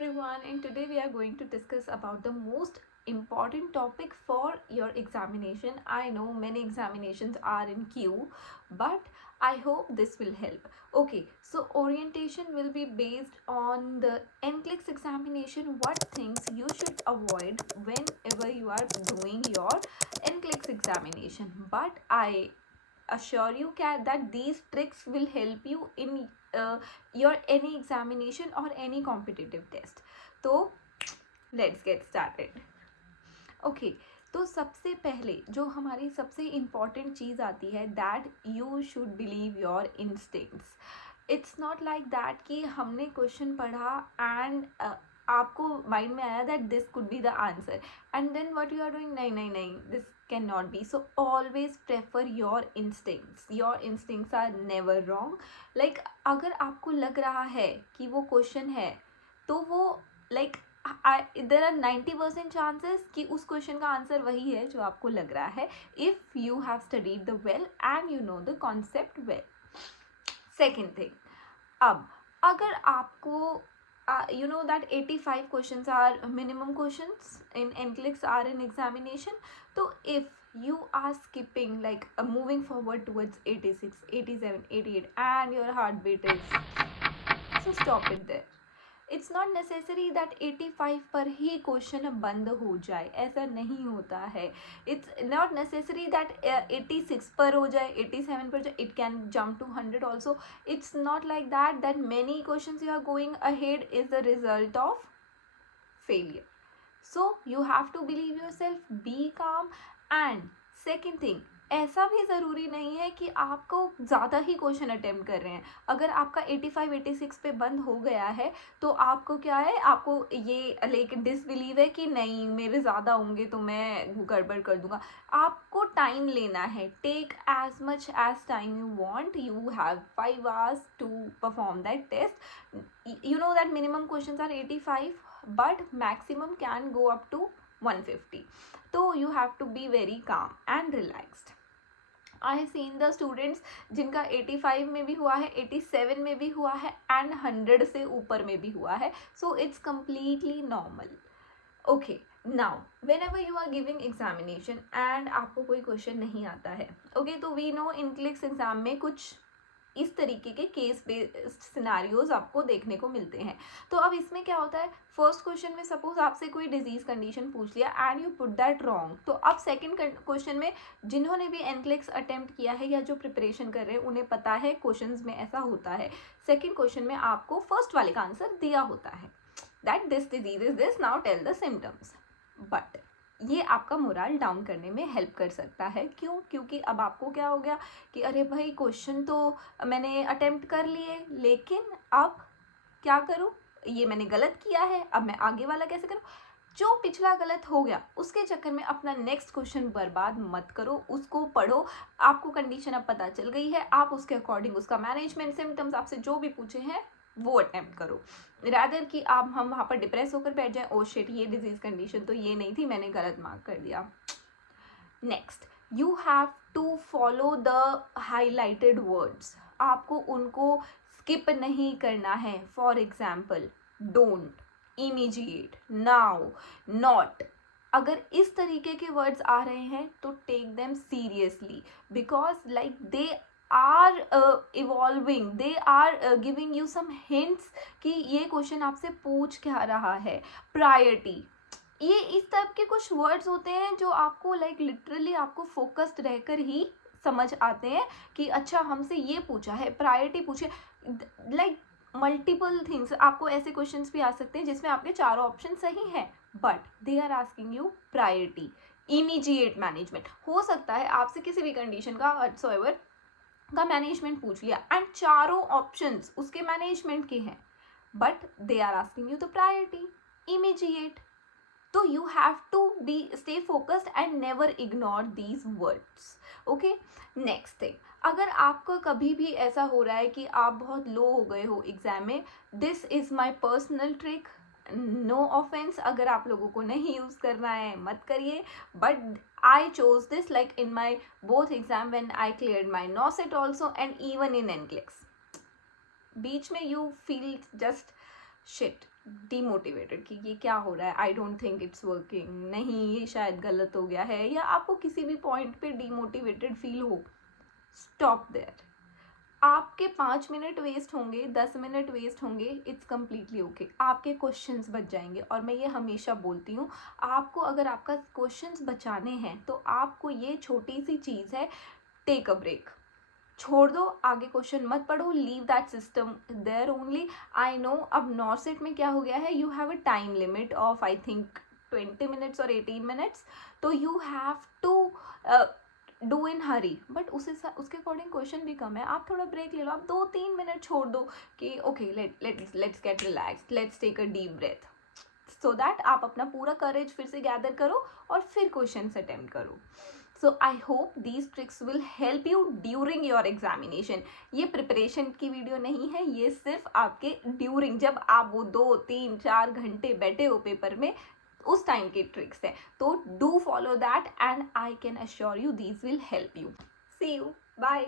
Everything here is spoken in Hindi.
everyone, and today we are going to discuss about the most important topic for your examination. I know many examinations are in queue, but I hope this will help. Okay, so orientation will be based on the NCLEX examination. What things you should avoid whenever you are doing your NCLEX examination. But I assure you that these tricks will help you in your any examination or any competitive test. तो let's get started. ओके तो सबसे पहले जो हमारी सबसे इम्पॉर्टेंट चीज़ आती है that you should believe your instincts. It's not like that कि हमने क्वेश्चन पढ़ा एंड आपको माइंड में आया that this could be the answer and then what you are doing. नहीं नहीं नहीं, this can not be. So always prefer your instincts. Your instincts are never wrong. Like अगर आपको लग रहा है कि वो क्वेश्चन है तो वो लाइक देर आर 90% चांसेस कि उस क्वेश्चन का आंसर वही है जो आपको लग रहा है if you have studied the well and you know the concept well. Second thing, अब अगर आपको you know that 85 questions are minimum questions in NCLEX are in examination. So if you are skipping like moving forward towards 86, 87, 88 and your heartbeat is, so stop it there. It's not necessary that 85 पर ही क्वेश्चन बंद हो जाए, ऐसा नहीं होता है. इट्स नॉट नेसेसरी दैट 86 पर हो जाए, 87 पर जाए. It can jump to 100 also. It's not like that many question you are going ahead is the result of failure. So you have to believe yourself, be calm. And second thing, ऐसा भी ज़रूरी नहीं है कि आपको ज़्यादा ही क्वेश्चन अटेम्प्ट कर रहे हैं. अगर आपका 85 86 पे बंद हो गया है तो आपको क्या है, आपको ये लाइक डिसबिलीव है कि नहीं मेरे ज़्यादा होंगे तो मैं गड़बड़ कर दूंगा. आपको टाइम लेना है. Take as much as time you want. You have 5 hours to perform that test. You know that minimum question are 85 but maximum can go up to 150. तो you have to be very calm and relaxed. I have seen the students जिनका 85 में भी हुआ है, 87 में भी हुआ है एंड 100 से ऊपर में भी हुआ है. So it's completely normal. Okay, now whenever you are giving examination and आपको कोई क्वेश्चन नहीं आता है, ओके, तो वी नो NCLEX एग्जाम में कुछ इस तरीके के केस बेस्ड सिनारियोज आपको देखने को मिलते हैं. तो अब इसमें क्या होता है, फर्स्ट क्वेश्चन में सपोज आपसे कोई डिजीज कंडीशन पूछ लिया and you put that wrong. तो अब सेकंड क्वेश्चन में जिन्होंने भी NCLEX अटेम्प्ट किया है या जो प्रिपरेशन कर रहे हैं उन्हें पता है क्वेश्चंस में ऐसा होता है. सेकंड क्वेश्चन में आपको फर्स्ट वाले का आंसर दिया होता है that this disease is this, now tell the symptoms. But ये आपका मोरल डाउन करने में हेल्प कर सकता है. क्यों? क्योंकि अब आपको क्या हो गया कि अरे भाई क्वेश्चन तो मैंने अटेम्प्ट कर लिए लेकिन अब क्या करूं, ये मैंने गलत किया है, अब मैं आगे वाला कैसे करूं. जो पिछला गलत हो गया उसके चक्कर में अपना नेक्स्ट क्वेश्चन बर्बाद मत करो. उसको पढ़ो. आपको कंडीशन अब पता चल गई है, आप उसके अकॉर्डिंग उसका मैनेजमेंट, सिम्टम्स आपसे जो भी पूछे हैं वो अटेम्प्ट करो. रादर कि आप हम वहाँ पर डिप्रेस होकर बैठ जाएं, ओ शिट ये डिजीज कंडीशन तो ये नहीं थी, मैंने गलत मार्क कर दिया. Next, you have to follow the highlighted words. आपको उनको स्किप नहीं करना है. For example, don't, immediate, now, not. अगर इस तरीके के वर्ड्स आ रहे हैं तो take them seriously because like they are evolving, they are giving you some hints कि ये क्वेश्चन आपसे पूछ क्या रहा है. प्रायोरिटी, ये इस टाइप के कुछ वर्ड्स होते हैं जो आपको लाइक लिटरली आपको फोकस्ड रहकर ही समझ आते हैं कि अच्छा हमसे ये पूछा है, प्रायोरिटी पूछे. लाइक मल्टीपल थिंग्स, आपको ऐसे क्वेश्चंस भी आ सकते हैं जिसमें आपके चारों ऑप्शन सही हैं but they are asking you priority. Immediate management, हो सकता है आपसे किसी भी कंडीशन का व्हाटसोएवर का मैनेजमेंट पूछ लिया एंड चारों ऑप्शंस उसके मैनेजमेंट के हैं but they are asking you the priority, immediate. तो you have to be stay focused and never ignore these words. Okay, next thing, अगर आपको कभी भी ऐसा हो रहा है कि आप बहुत लो हो गए हो एग्जाम में, this is my personal trick. No offence, अगर आप लोगों को नहीं यूज़ करना है मत करिए, but I chose this like in my both exam when I cleared my NOSET also and even in NCLEX. बीच में you feel just shit, demotivated कि ये क्या हो रहा है, I don't think it's working, नहीं ये शायद गलत हो गया है, या आपको किसी भी पॉइंट पे डीमोटिवेटेड फील हो, स्टॉप देयर। आपके 5 मिनट वेस्ट होंगे, 10 मिनट वेस्ट होंगे, इट्स कम्प्लीटली ओके, आपके क्वेश्चंस बच जाएंगे। और मैं ये हमेशा बोलती हूँ, आपको अगर आपका क्वेश्चंस बचाने हैं तो आपको ये छोटी सी चीज़ है, टेक अ ब्रेक, छोड़ दो, आगे क्वेश्चन मत पढ़ो, leave that system there only. I know अब नॉर्सेट में क्या हो गया है, you have a time limit of I think 20 minutes और 18 मिनट्स, तो you have to do in hurry, but उसके अकॉर्डिंग क्वेश्चन भी कम है, आप थोड़ा ब्रेक ले लो, आप 2-3 मिनट छोड़ दो कि okay let's get relax, let's take a deep breath, so that आप अपना पूरा करेज फिर से गैदर करो और फिर क्वेश्चन अटेम्प्ट करो। So I hope these tricks will help you during your examination. ये प्रिपरेशन की वीडियो नहीं है, ये सिर्फ आपके ड्यूरिंग, जब आप वो 2-3-4 घंटे बैठे हो पेपर में, उस टाइम के ट्रिक्स है। तो do follow that and I can assure you these will help you. See you, bye.